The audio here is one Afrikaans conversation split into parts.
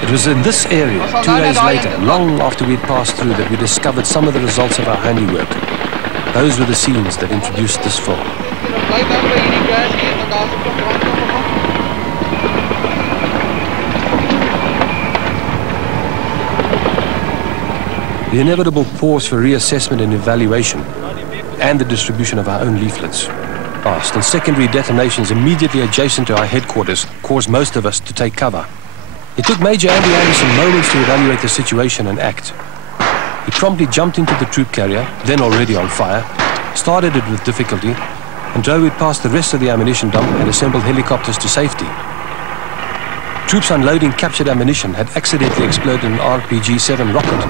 It was in this area, 2 days later, long after we'd passed through, that we discovered some of the results of our handiwork. Those were the scenes that introduced this film. The inevitable pause for reassessment and evaluation, and the distribution of our own leaflets. Fast and secondary detonations immediately adjacent to our headquarters caused most of us to take cover. It took Major Andy Anderson moments to evaluate the situation and act. He promptly jumped into the troop carrier, then already on fire, started it with difficulty, and drove it past the rest of the ammunition dump and assembled helicopters to safety. Troops unloading captured ammunition had accidentally exploded an RPG-7 rocket.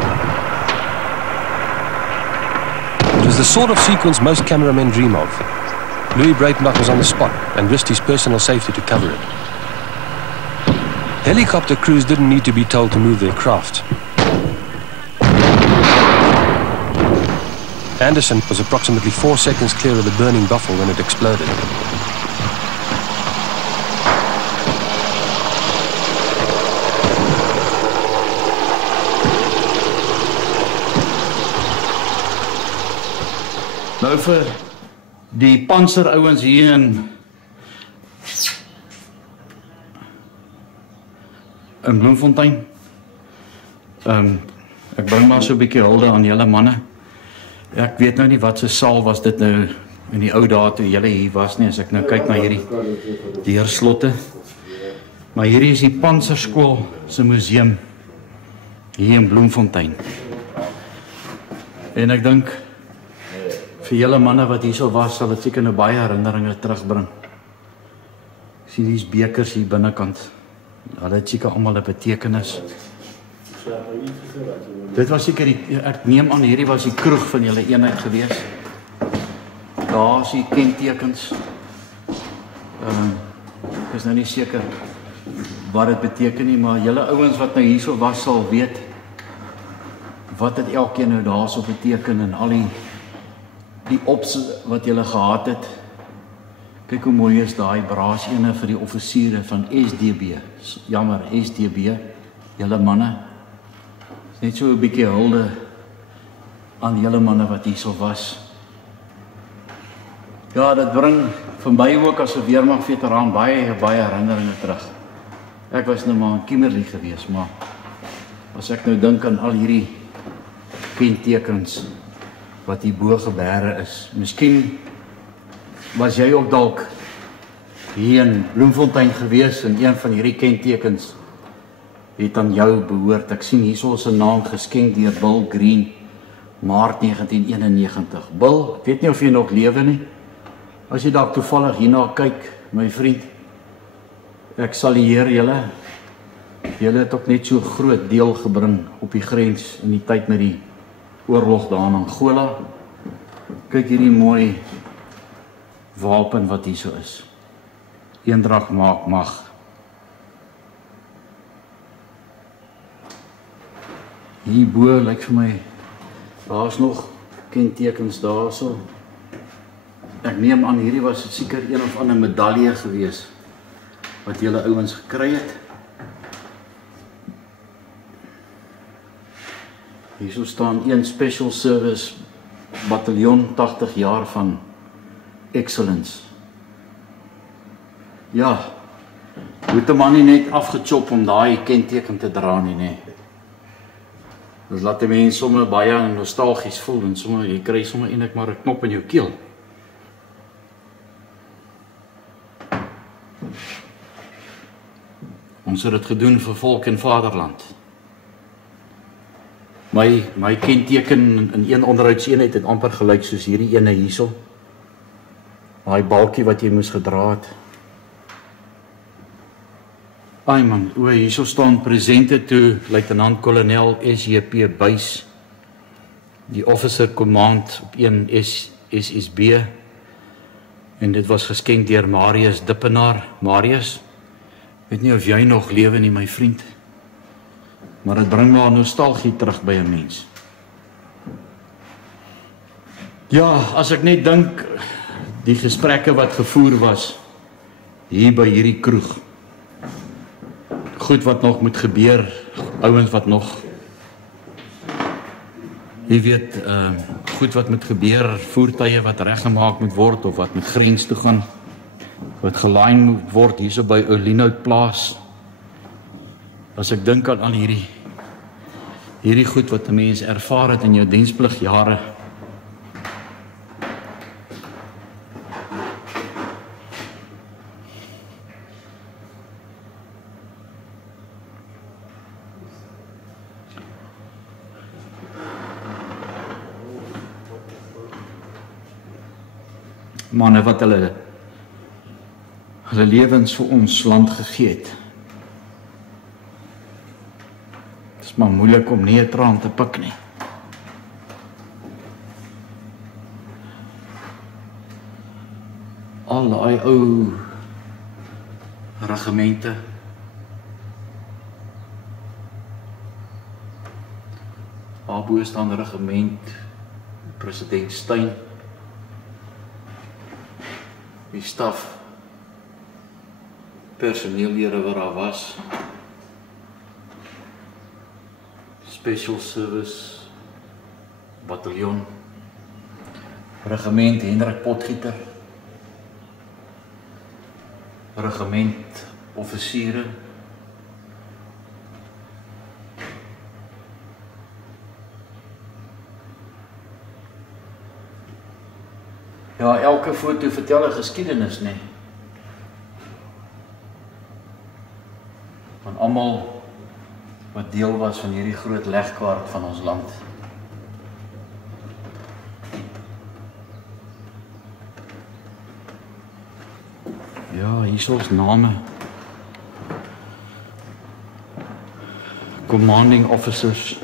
It was the sort of sequence most cameramen dream of. Louis Breitenbach was on the spot and risked his personal safety to cover it. Helicopter crews didn't need to be told to move their craft. Anderson was approximately 4 seconds clear of the burning buffel when it exploded. Nou vir die panserouwens hier in Bloemfontein. Ek bring maar so 'n bietjie hulde aan julle manne. Ek weet nou nie wat se saal was dit nou in die ou dae toe julle hier was nie, as ek nou kyk na hierdie deurslotte. Maar hierdie is die Panserskool se museum hier in Bloemfontein. En ek dink vir julle manne wat hier so was, sal dit seker nou baie herinneringe terugbring. Ek sien hier's bekers hier binnekant. Hulle het seker almal 'n betekenis. Dit was seker ek neem aan hierdie was die kroeg van julle eenheid gewees. Daar is die kentekens. Ek is nou nie seker wat dit beteken nie, maar julle ouens wat nou hierso was sal weet wat dit elkeen nou daarso beteken en al die ops wat julle gehad het. Kyk hoe mooi is daai braasene vir die offisiere van SDB. Jammer, SDB, julle manne. Net so 'n bietjie hulde aan julle manne wat hierso was. Ja, dit bring vir my ook as 'n weermagveteraan baie herinneringe terug. Ek was nou maar in Kimberley gewees, maar as ek nou dink aan al hierdie kentekens wat hier bo geberre is, miskien was jy ook dalk hier in Bloemfontein gewees en een van hierdie kentekens het aan jou behoort. Ek sien hierso 'n naam geskenk deur Bill Green, Maart 1991. Bill, ek weet nie of jy nog lewe nie. As jy dalk toevallig hierna kyk, my vriend, ek salieer julle. Julle het ook net so groot deel gebring op die grens in die tyd met die oorlog daar in Angola. Kyk hierdie mooi wapen wat hier so is. Eendrag maak mag. Hierbo lyk vir my, daar's nog kentekens daarso. Ek neem aan hierdie was seker een of ander medalje gewees wat julle ouens gekry het. Hierso staan een Special Service Bataljon 80 jaar van excellence. Ja, moet 'n man nie net afgechop om daai kenteken te dra nie, nee. Dit laat 'n mens sommer baie nostalgies voel en sommer jy kry sommer eintlik maar 'n knop in jou keel. Ons het dit gedoen vir volk en vaderland. My kenteken in een onderhoudseenheid het amper gelyk soos hierdie ene hierso. Daai balkie wat jy moes gedra het. Ai man, hierso staan presente toe Luitenant-Kolonel SJP Buys, die Officer Command op 1 SSB, en dit was geskenk deur Marius Dippenaar. Marius, weet nie of jy nog lewe nie, my vriend, maar dit bring maar nostalgie terug by 'n mens. Ja, as ek net dink, die gesprekke wat gevoer was, hier by hierdie kroeg, goed wat nog moet gebeur, ouens wat nog, jy weet, goed wat moet gebeur, voertuie wat reggemaak moet word, of wat met grens toe gaan, wat gelyn moet word, hierso by Olinhout plaas. As ek dink aan al hierdie goed wat 'n mens ervaar het in jou dienspligjare, manne wat hulle lewens vir ons land gegee het. Dit is maar moeilik om nie 'n traan te pik nie. Al daai ou regimente, daarbo staan regiment, president Steyn, die staf, personeellede wat daar was, Special Service Bataljon, regiment Hendrik Potgieter, regiment offisiere, ja, elke foto vertel 'n geskiedenis, nee. Van almal wat deel was van hierdie groot legkaart van ons land. Ja, hier is ons name. Commanding officers.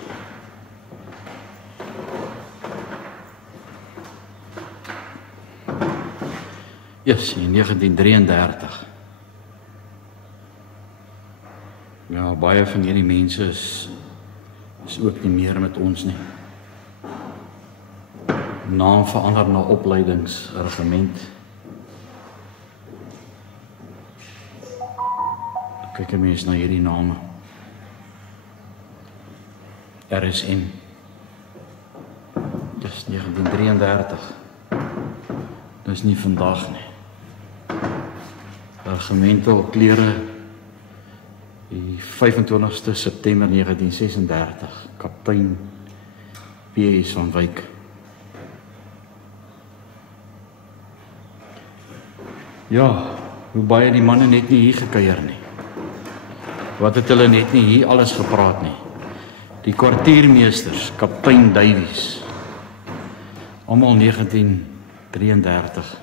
Yes, in 1933. Ja, baie van hierdie mense is ook nie meer met ons nie. Naam verander na opleidingsregiment. Kyk 'n mens na hierdie name. RSN. Dis 1933. Dis nie vandag nie. Regimental klere, die 25ste September 1936, kaptein P.S. van Wyk. Ja, hoe baie die manne net nie hier gekuier nie. Wat het hulle net nie hier alles gepraat nie. Die kwartiermeesters, kaptein Davies, almal 1933.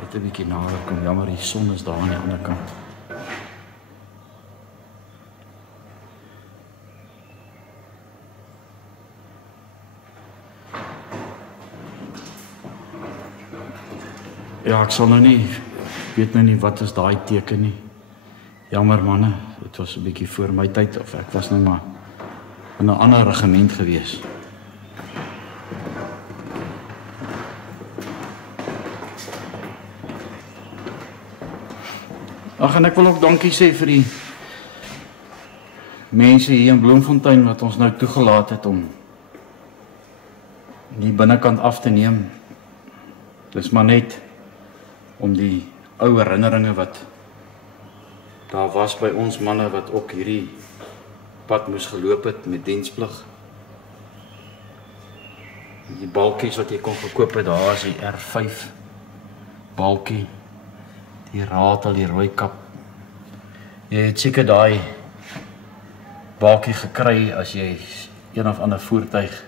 Net 'n bietjie nader kom, jammer, die son is daar aan die ander kant. Ja, ek sal nou nie, weet nou nie wat is daai teken nie. Jammer manne, dit was 'n bietjie voor my tyd, of ek was nou maar in 'n ander regiment gewees. Ag, en ek wil ook dankie sê vir die mense hier in Bloemfontein wat ons nou toegelaat het om die binnekant af te neem. Dis maar net om die ou herinneringe wat daar was by ons manne wat ook hierdie pad moes geloop het met diensplig. Die balkies wat jy kon gekoop het, daar is die R5 balkie, die ratel, die rooi kap. Jy het seker daai balkie gekry as jy een of ander voertuig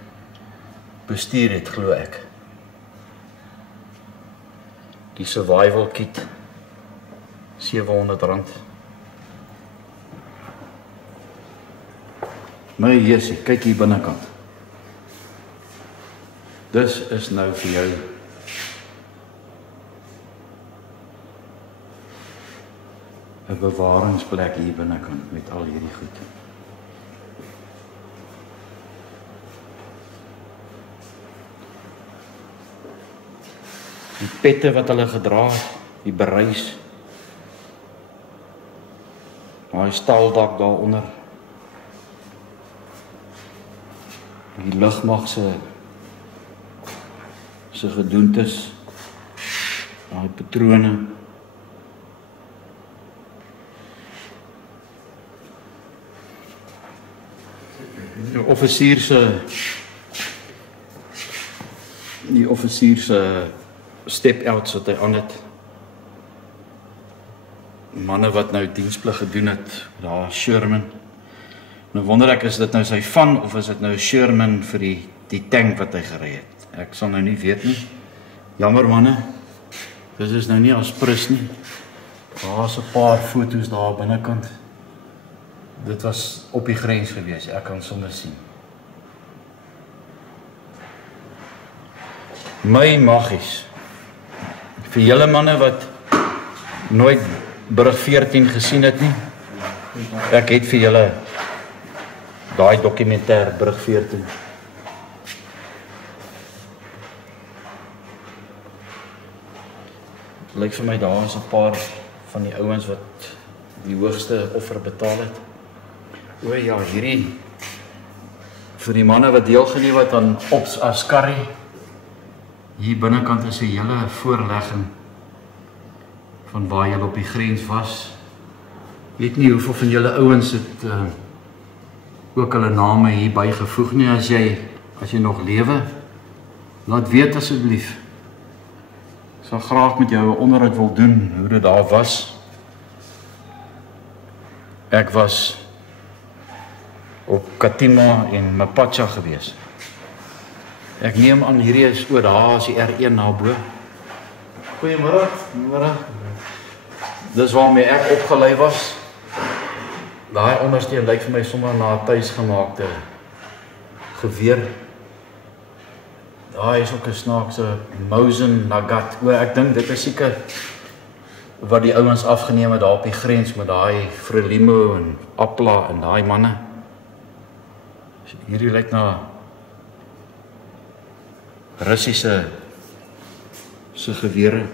bestuur het, glo ek. Die survival kit, R700. My Jesusie, kyk hier binnekant. Dis is nou vir jou 'n bewaringsplek hier binnekant met al hierdie goed. Die pette wat hulle gedra het, die bereis. Daai staaldak daaronder. Die lugmag se gedoentes. Daai patrone. Die offisier se step-outs wat hy aan het. Manne wat nou diensplig gedoen het, daar Sherman. Nou wonder ek, is dit nou sy van, of is dit nou Sherman vir die tank wat hy gery het? Ek sal nou nie weet nie. Jammer manne, dis is nou nie as prins nie. Daar is 'n paar foto's daar binnekant. Dit was op die grens gewees, ek kan sommer sien. My maggies, vir julle manne wat nooit Brug 14 gesien het nie, ek het vir julle daai dokumentêr Brug 14. Lyk vir my daar is 'n paar van die ouens wat die hoogste offer betaal het. O ja, hierdie vir die manne wat deelgeneem het aan Ops Askari. Hier binnekant is 'n hele voorlegging van waar julle op die grens was. Weet nie hoeveel van julle ouens het ook hulle name hier bygevoeg nie. As jy nog lewe, laat weet asseblief. Ek sal graag met jou 'n onderhoud wil doen hoe dit daar was. Ek was op Katima en Mapacha gewees. Ek neem aan hierdie is daar is die R1 naby. Goeiemôre. Goeiemôre. Dis waarmee ek opgelei was. Daai ondersteun lyk vir my sommer na 'n tuisgemaakte geweer. Daar is ook 'n snaakse Mosin Nagant. Ek dink dit is seker wat die ouens afgeneem het daar op die grens met daai Frelimo en Appla en daai manne. Hierdie lyk na Russiese gewere.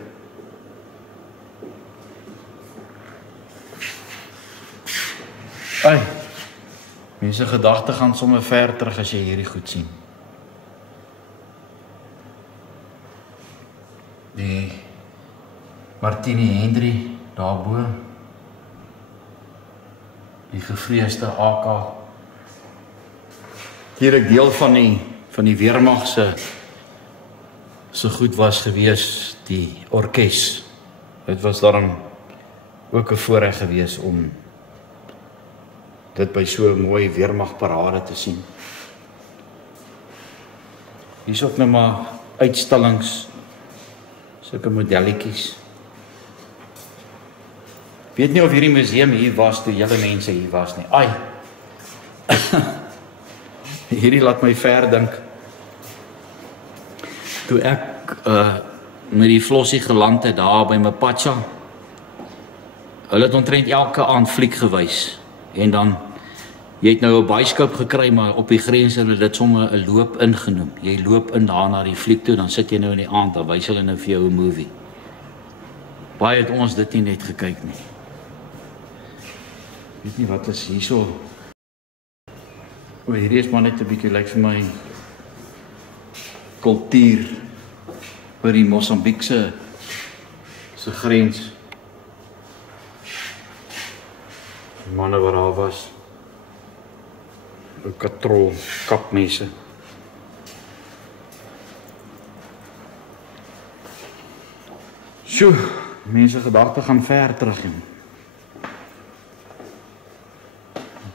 Ai, mense gedagte gaan sommer ver terug as jy hierdie goed sien. Die Martini Henry daarbo. Die gevreesde AK. Hier ek deel van die weermag se goed was gewees, die orkes. Dit was daarom ook 'n voorreg gewees om dit by so 'n mooi weermagparade te sien. Hier is ook nou maar uitstallings, sulke modelletjies. Ek weet nie of hierdie museum hier was toe julle mense hier was nie. Ai. Hierdie laat my ver dink. Toe ek met die Flossie geland het daar by Mapacha. Hulle het omtrent elke aand fliek gewys. En dan, jy het nou 'n bioskoop gekry, maar op die grens het hulle dit sommer 'n loop ingenoem. Jy loop in daar na die fliek toe, dan sit jy nou in die aand, dan wys hulle nou vir jou 'n movie. Baie het ons dit nie net gekyk nie. Weet nie wat is hierso. Hierdie is maar net 'n bietjie lyk vir my kultuur by die Mosambiek se grens. Die manne wat daar was. 'n katrol, kapmense. Sjoe, mense gedagte gaan ver terug.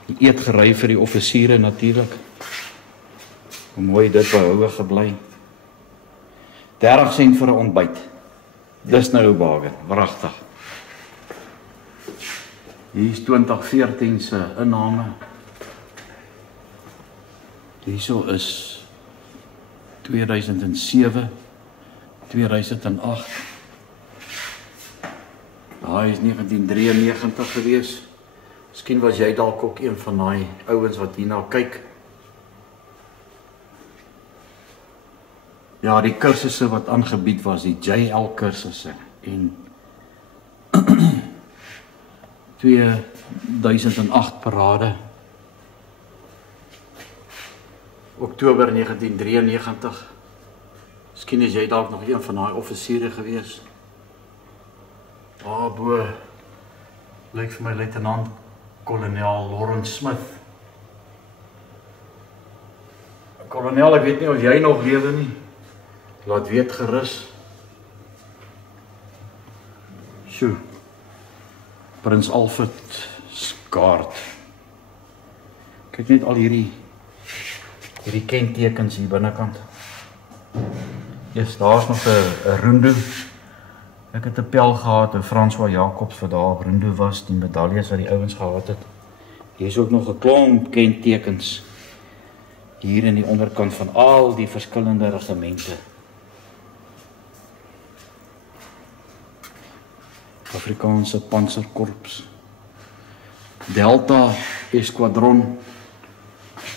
Die eetgery vir die offisiere natuurlik. Hoe mooi dit behoue gebly. 30 sent vir 'n ontbyt. Dis nou 'n bargain, wragtig. Hier is 2014 se inname. Hierso is 2007, 2008. Daai is 1993 gewees. Miskien was jy dalk ook een van daai ouens wat hierna kyk. Ja, die kursusse wat aangebied was, die JL kursusse en 2008 parade. Oktober 1993. Miskien is jy dalk nog een van daai offisiere gewees. Bo, lyk vir my luitenant kolonel Lawrence Smith. Kolonel, ek weet nie of jy nog lewe nie. Laat weet gerus. Sjoe. Prins Alfred Skaart. Kyk net al hierdie kentekens hier binnekant. Yes, daar's nog 'n roendo. Ek het 'n pel gehad, 'n François Jacobs wat daar op roendo was, die medaljes wat die ouens gehad het. Hier is ook nog 'n klomp kentekens hier in die onderkant van al die verskillende regimente. Afrikaanse Panzerkorps, Delta Eskwadron.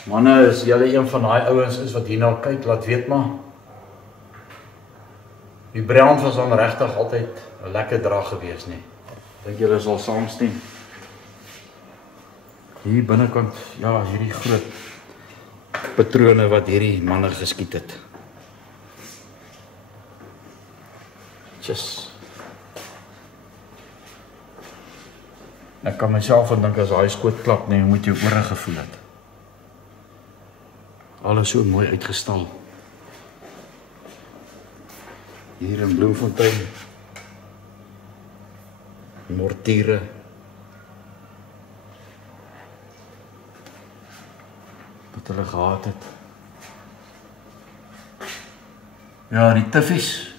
Manne, as julle een van daai ouens is wat hierna kyk, laat weet maar. Die brand was dan regtig altyd 'n lekker drag gewees, nie. Dink julle sal saamstem. Hier binnekant, ja, hierdie groot patrone wat hierdie manne geskiet het. Just. Ek kan myself van dink as daai skoot klap, nee, moet jy ore gevoel het. Alles so mooi uitgestal. Hier in Bloemfontein. Mortiere. Wat hulle gehad het. Ja, die tiffies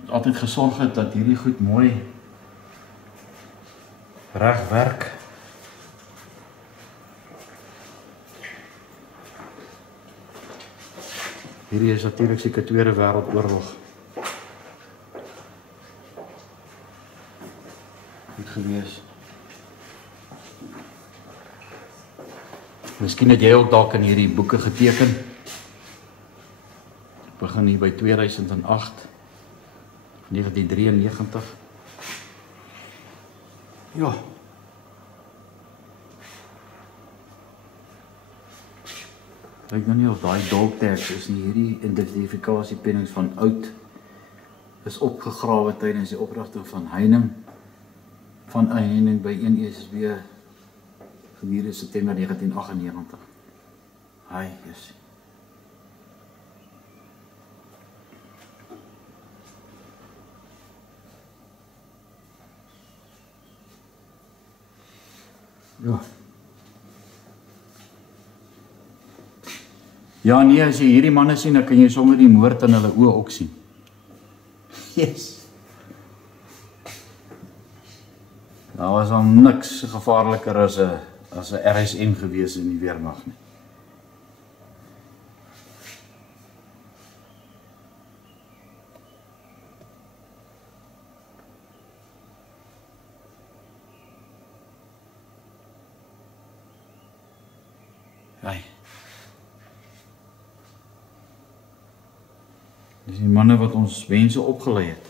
het altyd gesorg het dat hierdie goed mooi reg werk. Hierdie is natuurlik seker Tweede Wêreldoorlog. Goed gewees. Miskien het jy ook dalk in hierdie boeke geteken. Begin hier by 2008, 1993. Ja. Ek weet nie of daai dog tags is nie, hierdie identifikasiepennings van oud is opgegrawe tydens die oprigting van heining van 'n heining by 1 ESB gedurende September 1998. Hy is. Ja. Ja, nee, as jy hierdie manne sien, dan kan jy sommer die moord in hulle oë ook sien. Yes. Nou was dan niks gevaarliker as 'n RSM gewees in die weermag nie. Hey. Dis die manne wat ons mense opgelei het.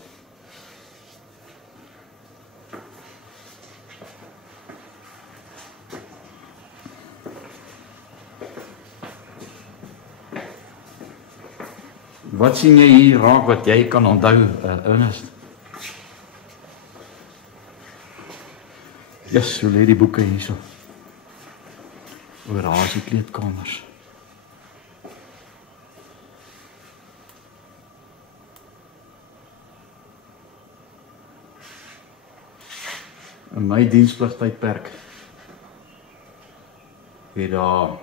Wat sien jy hier raak wat jy kan onthou, Ernest? Yes, so lê die boeke hierso. Oor Hasie kleedkamers. In my dienspligtydperk het daar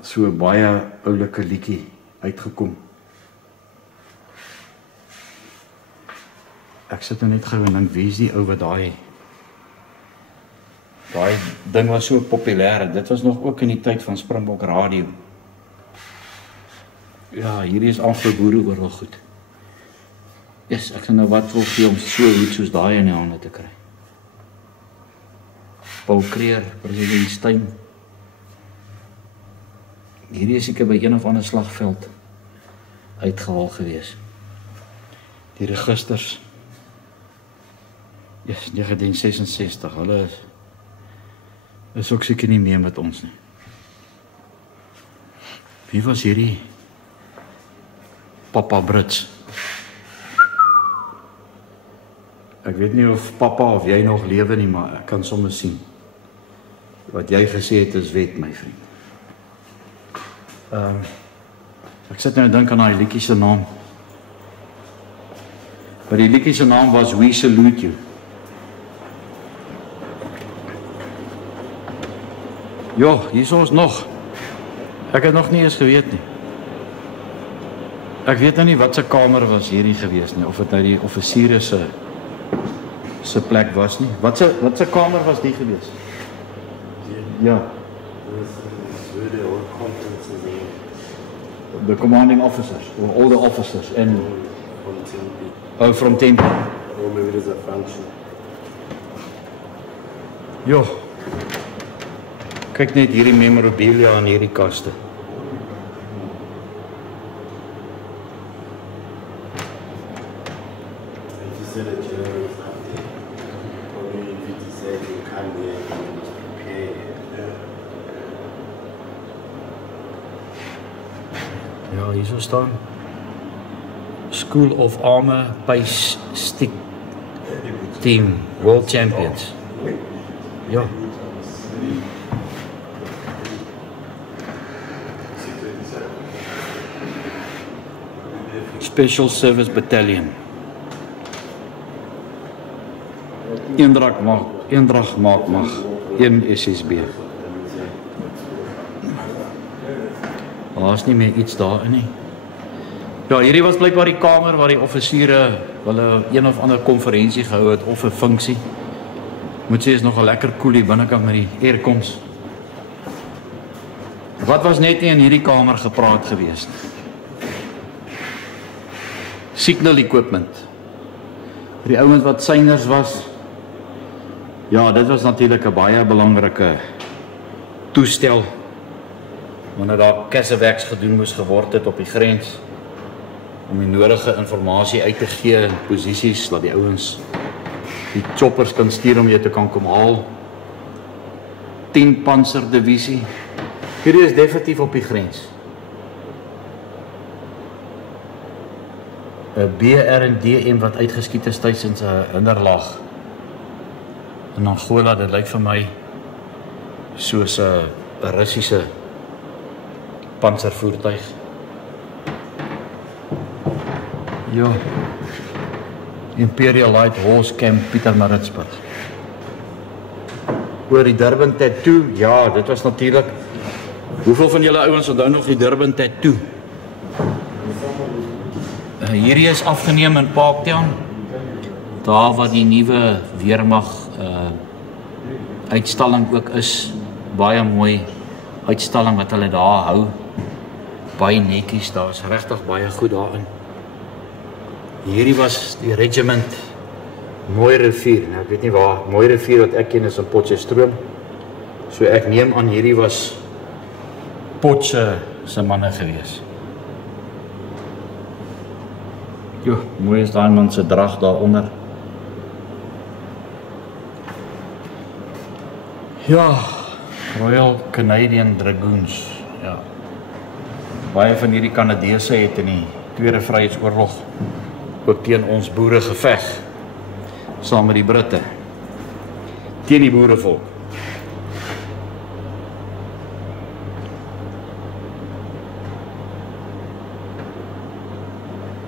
so baie oulike liedjie uitgekom. Ek sit net gou en dink, wie is die ou wat daai ding was so populêr. Dit was nog ook in die tyd van Springbok Radio. Ja, hierdie is Anglo-Boereoorlog goed. Yes, ek sien nou wat wil gee om so goed soos daai in die hande te kry. Paul Creer, president Steyn. Hierdie is seker by een of ander slagveld uitgehaal gewees. Die registers, ja, 1966, hulle is ook seker nie meer met ons nie. Wie was hierdie Papa Brits? Ek weet nie of Papa of jy nog lewe nie, maar ek kan sommer sien. Wat jy gesê het is wet, my vriend. Ek sit nou en dink aan daai liedjie se naam. Maar die liedjie se naam was We Salute You. Ja, hier is ons nog. Ek het nog nie eens geweet nie. Ek weet nou nie wat se kamer was hierdie gewees nie, of dit nou die offisiere se plek was nie. Wat se kamer was die gewees? Ja. The commanding officers, or all the officers, and from Tempe. Or maybe there's a function. Ja. Kyk net hierdie memorabilia aan hierdie kaste. If you said that general was not there, probably if you said you come there and you must prepare. Ja, hier so staan. School of Armor Pace Stick Team World Champions. Ja. Special Service Battalion. Eendrag maak mag. 1 SSB. Daar's nie meer iets daarin nie. Ja, hierdie was blykbaar die kamer waar die offisiere hulle een of ander konferensie gehou het of 'n funksie. Moet sê is nog 'n lekker koelie binnekant met die aircons. Wat was net nie in hierdie kamer gepraat gewees nie? Signal equipment. Die ouens wat syners was. Ja, dit was natuurlik 'n baie belangrike toestel. Wanneer daar kassewerks gedoen moes geword het op die grens om die nodige inligting uit te gee in posisies dat die ouens die choppers kan stuur om jou te kan kom haal. 10 panserdivisie. Hierdie is definitief op die grens. 'n BR en DM wat uitgeskiet is tuis in sy hinderlaag in Angola. Dit lyk vir my soos 'n Russiese panservoertuig. Ja. Imperial Light Horse Camp Pietermaritzburg. Oor die Durban tattoo, ja, dit was natuurlik. Hoeveel van julle ouens onthou nog die Durban tattoo? Hierdie is afgeneem in Parktown. Daar waar die nuwe weermag uitstalling ook is. Baie mooi uitstalling wat hulle daar hou. Baie netjies, daar's regtig baie goed daarin. Hierdie was die regiment Mooirivier. Nou ek weet nie waar Mooirivier wat ek ken is in Potchefstroom. So ek neem aan hierdie was Potche se manne gewees. Jo, mooi is daai man se drag daaronder. Ja, Royal Canadian Dragoons. Ja. Baie van hierdie Kanadese het in die Tweede Vryheidsoorlog ook teen ons boere geveg, saam met die Britte, teen die boerevolk.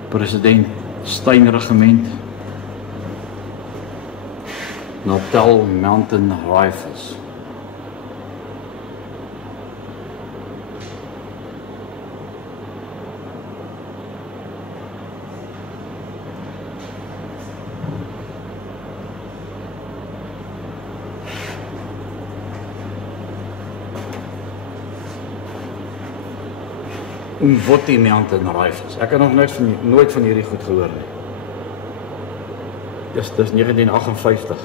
President Steyn Regiment, Natal Mountain Rifles. Umvoti Mountain Rifles. Ek het nog nooit van hierdie goed gehoor nie. Dis 1958.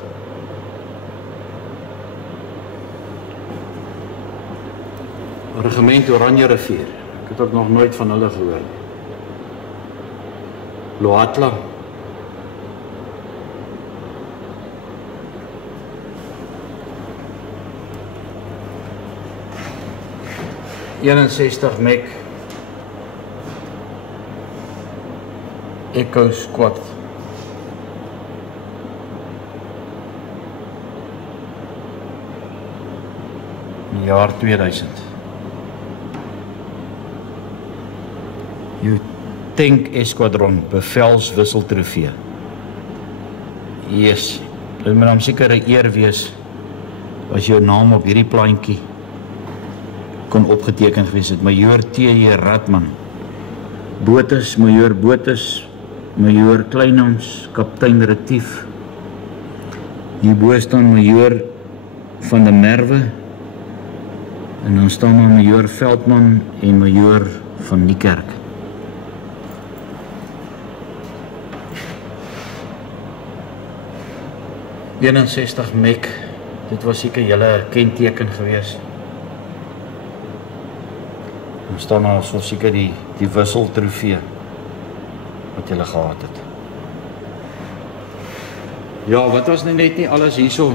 Regiment Oranje Rivier. Ek het ook nog nooit van hulle gehoor nie. Loatla. ...61 Mek. Echo Squad. Jaar 2000. Jou Tank Esquadron bevelswisseltrofee. Yes, dit moet dan seker 'n eer wees as jou naam op hierdie plantjie kon opgeteken gewees het. Majoor T.J. Radman. Botus, Majoor Botus, Majoor Kleinhans, Kaptein Retief. Hierbo staan Majoor van der Merwe. En dan staan daar Majoor Veldman en Majoor van Niekerk. ...61 Mek, dit was seker julle kenteken gewees. Dan staan daar so seker die wisseltrofee wat julle gehad het. Ja, wat was net nie alles hierso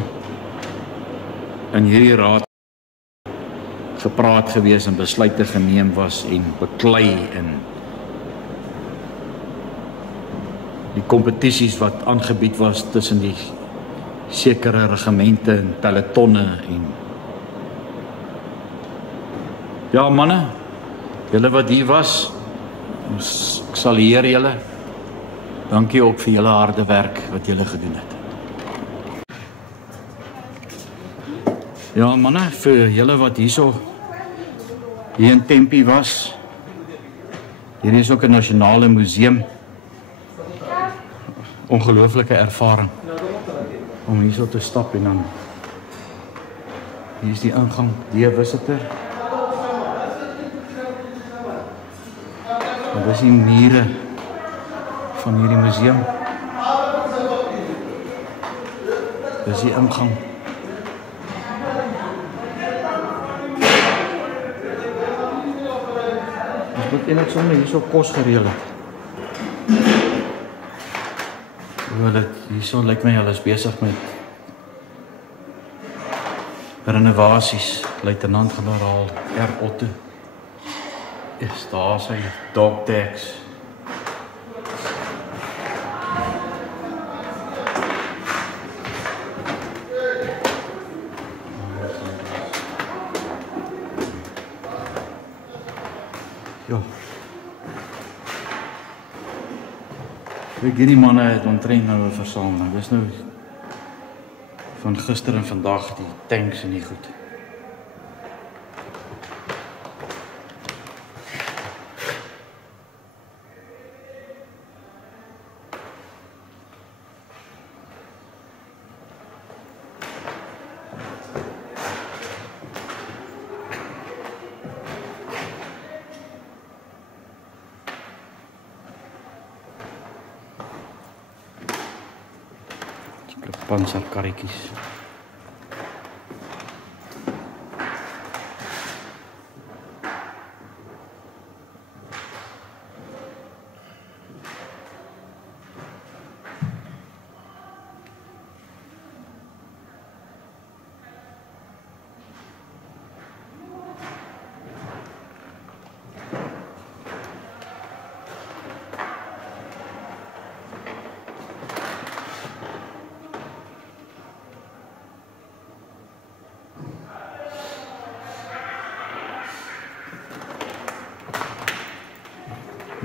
in hierdie raad gepraat gewees en besluite geneem was en beklei en die kompetisies wat aangebied was tussen die sekere regimente en pelotonne en ja manne, julle wat hier was, ek sal eer julle. Dankie ook vir julle harde werk wat julle gedoen het. Ja manne, vir julle wat hier in Tempe was. Hier is ook 'n nasionale museum. Ongelooflike ervaring om hier te stap en dan hier is die ingang, die visitor. En dis die mure van hierdie museum. Dis die ingang. Ons moet eintlik sommer hierso kos gereël het. Hierso lyk my hulle is besig met renovasies. Luitenant-generaal R. Otto. Is daar sy dog tags. Ja. Hierdie manne het omtrent nou 'n versameling. Dis nou van gister en vandag die tanks en die goed. Panserkarretjies.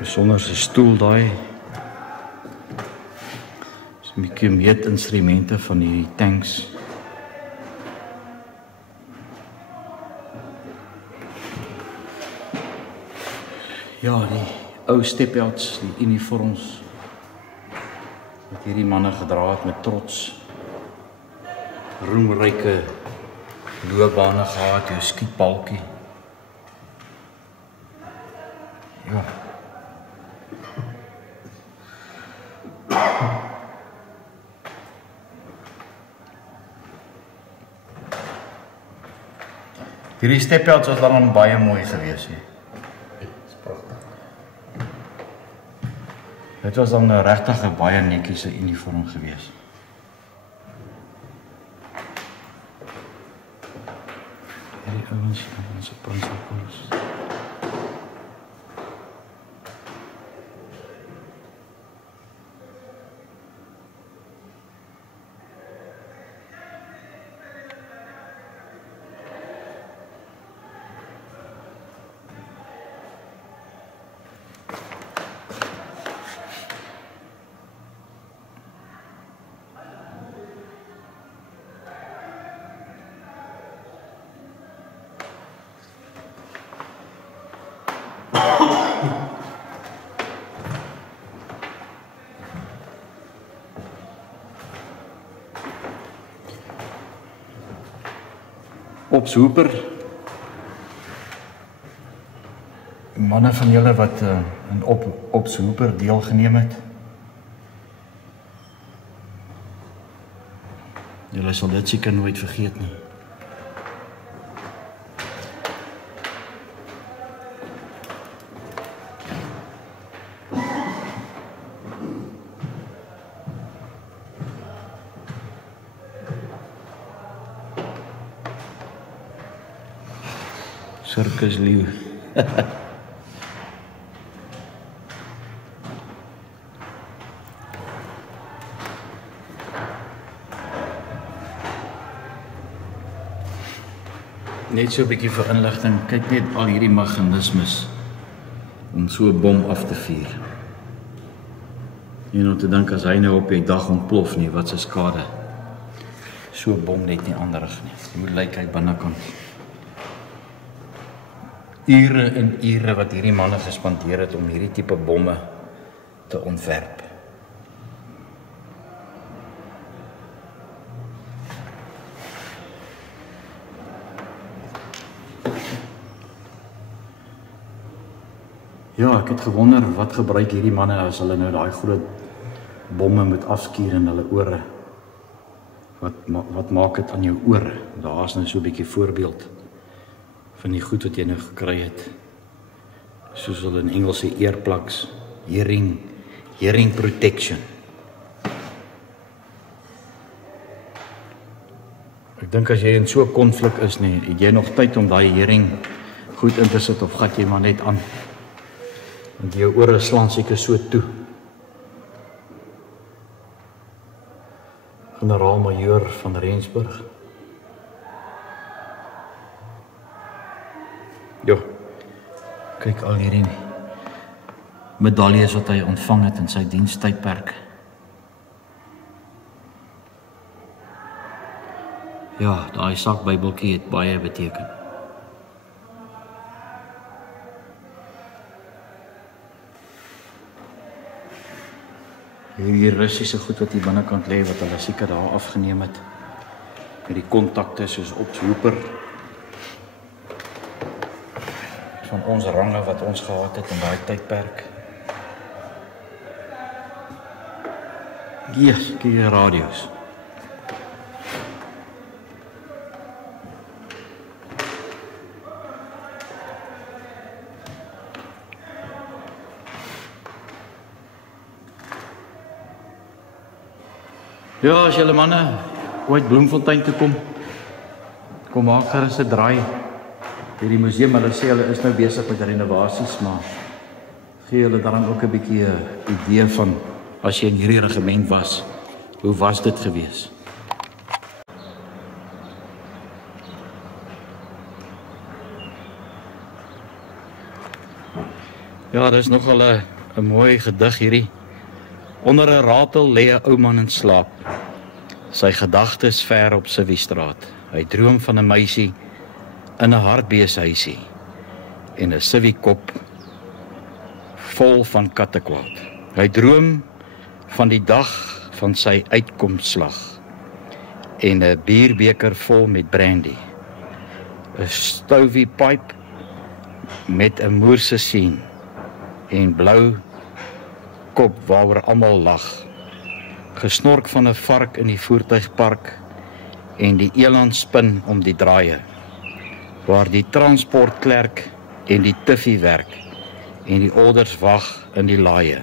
Sonder sy stoel daai. Dis 'n bietjie meetinstrumente van hierdie tanks. Ja, die ou stephelds, die uniforms wat hierdie manne gedra het met trots. Roemryke loopbane gehad, jou skietbalkie. Ja. Hierdie stephelds was dan baie mooi geweest. Dis pragtig. Dit was dan regtig 'n baie netjiese uniform gewees. Hierdie ouens se panserkors. Ops Hooper, manne van julle wat in Ops Hooper deelgeneem het. Julle sal dit seker nooit vergeet nie. Circus leeu. Net so 'n bietjie vir inligting, kyk net al hierdie meganismes om so 'n bom af te vuur. Jy nou te dink as hy nou op die dag ontplof nie, wat se skade. So 'n bom net nie anderig nie. Hoe lyk hy binnekant? Ure en ure wat hierdie manne gespandeer het om hierdie tipe bomme te ontwerp. Ja, ek het gewonder wat gebruik hierdie manne as hulle nou daai groot bomme moet afskuur in hulle ore. Wat maak dit aan jou ore? Daar is nou so 'n bietjie voorbeeld van die goed wat jy nou gekry het. Soos hulle in Engels sê earplugs, hearing protection. Ek dink as jy in so 'n konflik is nie, het jy nog tyd om daai hearing goed in te sit of gat jy maar net aan? Want jou ore slaan seker so toe. Generaal-majoor van Rensburg. Jo, kyk al hierdie medaljes wat hy ontvang het in sy dienstydperk. Ja, daai sakbybeltjie het baie beteken. Hierdie Russiese goed wat hier binnekant lê wat hulle seker daar afgeneem het. Met die kontakte soos Ops Hooper. Van ons range wat ons gehad het in daai tydperk. Yes, die radio's. Ja, as julle manne ooit Bloemfontein toe kom maak gerus 'n draai. Hierdie museum, hulle sê hulle is nou besig met renovasies, maar gee hulle dan ook 'n bietjie 'n idee van as jy in hierdie regiment was, hoe was dit gewees? Ja, dis nogal 'n mooi gedig hierdie. Onder 'n ratel lê 'n ou man in slaap. Sy gedagtes ver op Civistraat. Hy droom van 'n meisie in 'n hartbeeshuisie en 'n civiekop vol van kattekwaad. Hy droom van die dag van sy uitkomslag en 'n bierbeker vol met brandy. 'n Stovie pipe met 'n moerse sien en blou kop waaroor almal lag. Gesnork van 'n vark in die voertuigpark en die eland spin om die draaie, waar die transportklerk en die tiffie werk en die orders wag in die laaie.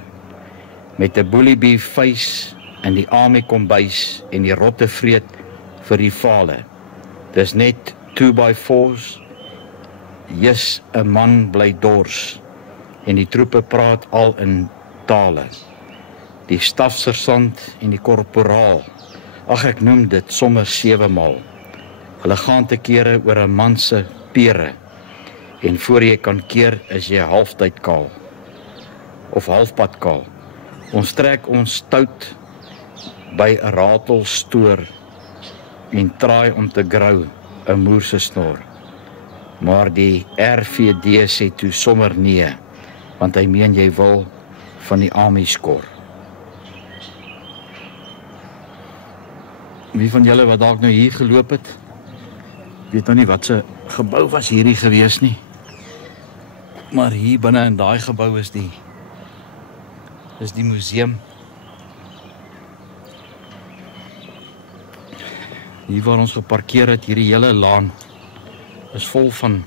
met 'n bully beef face in die army kombuis en die rotte vreet vir rivale. Dis net 2x4's, jy's 'n man bly dors, en die troepe praat al in tale. Die stafsersant en die korporaal, ag ek noem dit sommer 7 maal. Hulle gaan te kere oor 'n man se pere, en voor jy kan keer is jy halftyd kaal, of halfpad kaal. Ons trek ons stout by 'n ratelstoor en traai om te grou 'n moer se snor. Maar die RVD sê toe sommer nee, want hy meen jy wil van die army skor. Wie van julle wat dalk nou hier geloop het, weet nou nie wat se gebou was hierdie gewees nie. Maar hier binne in daai gebou is die museum. Hier waar ons geparkeer het, hierdie hele laan is vol van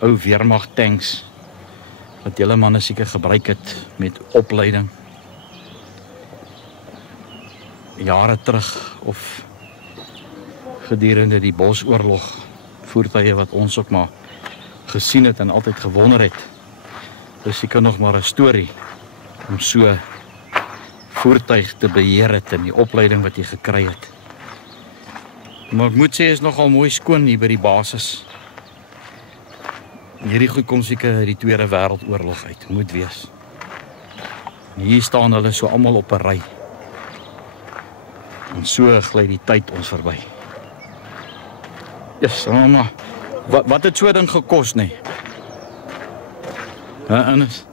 ou weermag tanks wat julle manne seker gebruik het met opleiding. Jare terug of gedurende die Bosoorlog, voertuie wat ons ook maar gesien het en altyd gewonder het. Dis seker nog maar 'n storie om so voertuig te beheer het en die opleiding wat jy gekry het. Maar ek moet sê, is nogal mooi skoon hier by die basis. Hierdie goed kom seker uit die Tweede Wêreldoorlog uit, moet wees. En hier staan hulle so almal op 'n ry. En so gly die tyd ons verby. Yes, mamma. Wat het so ding gekos, nee? Ernest?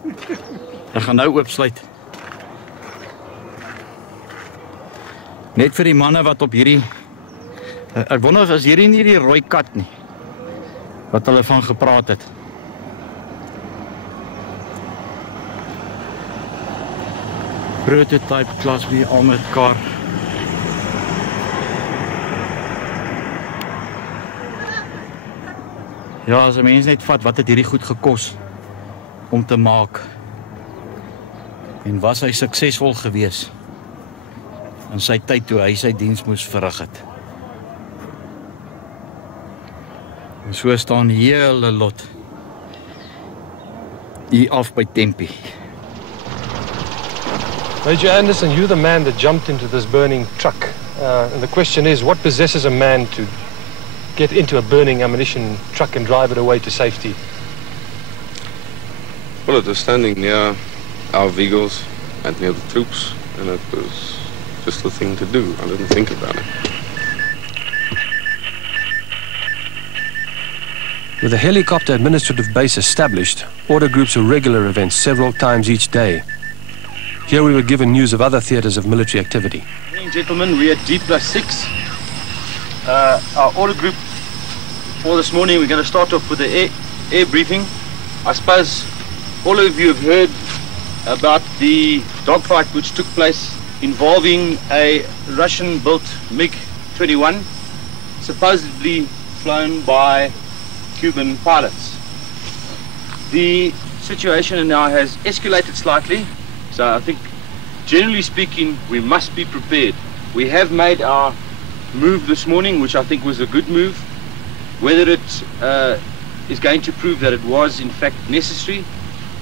Ek gaan nou oopsluit. Net vir die manne wat op hierdie... Ek wonder, is hierdie nie die rooi kat nie, wat hulle van gepraat het. Prototype Class B armored car. Ja, as 'n mens net vat, wat het hierdie goed gekos om te maak? En was hy suksesvol gewees in sy tyd toe hy sy diens moes verrig het? En so staan hele lot hier af by Tempi. Major Anderson, you're the man that jumped into this burning truck. And the question is, what possesses a man to get into a burning ammunition truck and drive it away to safety? Well, it was standing near our vehicles and near the troops, and it was just the thing to do. I didn't think about it. With a helicopter administrative base established, order groups are regular events several times each day. Here we were given news of other theatres of military activity. Good morning, gentlemen. We're at D+6. Our order group for this morning, we're going to start off with the air briefing. I suppose all of you have heard about the dogfight which took place involving a Russian-built MiG-21, supposedly flown by Cuban pilots. The situation now has escalated slightly, so I think, generally speaking, we must be prepared. We have made our move this morning, which I think was a good move. Whether it is going to prove that it was in fact necessary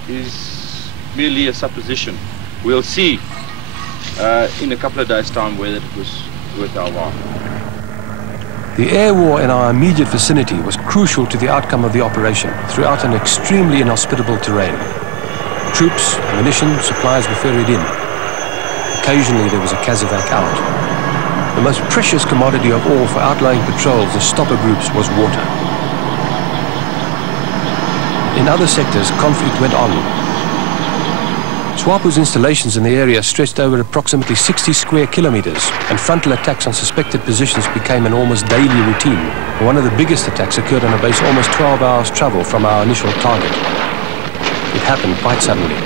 is merely a supposition. We'll see in a couple of days' time whether it was worth our while. The air war in our immediate vicinity was crucial to the outcome of the operation throughout an extremely inhospitable terrain. Troops, ammunition, supplies were ferried in. Occasionally there was a Kazovac out. The most precious commodity of all for outlying patrols and stopper groups was water. In other sectors, conflict went on. SWAPO's installations in the area stretched over approximately 60 square kilometers, and frontal attacks on suspected positions became an almost daily routine. One of the biggest attacks occurred on a base almost 12 hours travel from our initial target. It happened quite suddenly.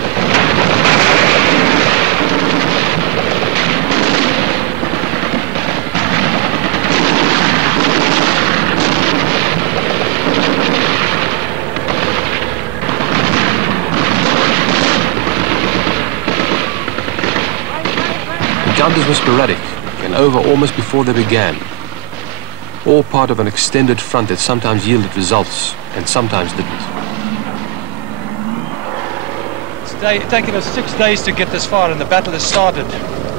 encounters were sporadic and over almost before they began. All part of an extended front that sometimes yielded results and sometimes didn't. It's taken us 6 days to get this far and the battle has started.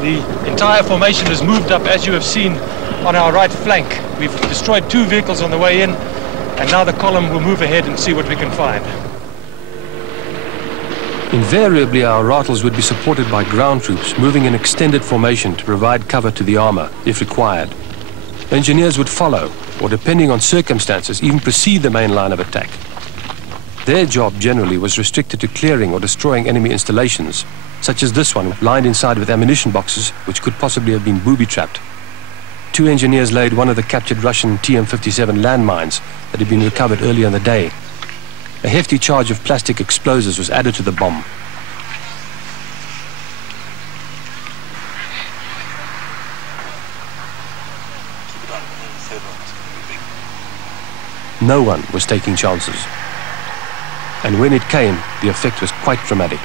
The entire formation has moved up, as you have seen, on our right flank. We've destroyed 2 vehicles on the way in, and now the column will move ahead and see what we can find. Invariably, our Ratels would be supported by ground troops moving in extended formation to provide cover to the armor, if required. Engineers would follow, or depending on circumstances, even precede the main line of attack. Their job generally was restricted to clearing or destroying enemy installations, such as this one, lined inside with ammunition boxes, which could possibly have been booby-trapped. 2 engineers laid one of the captured Russian TM-57 landmines that had been recovered earlier in the day. A hefty charge of plastic explosives was added to the bomb. No one was taking chances. And when it came, the effect was quite dramatic.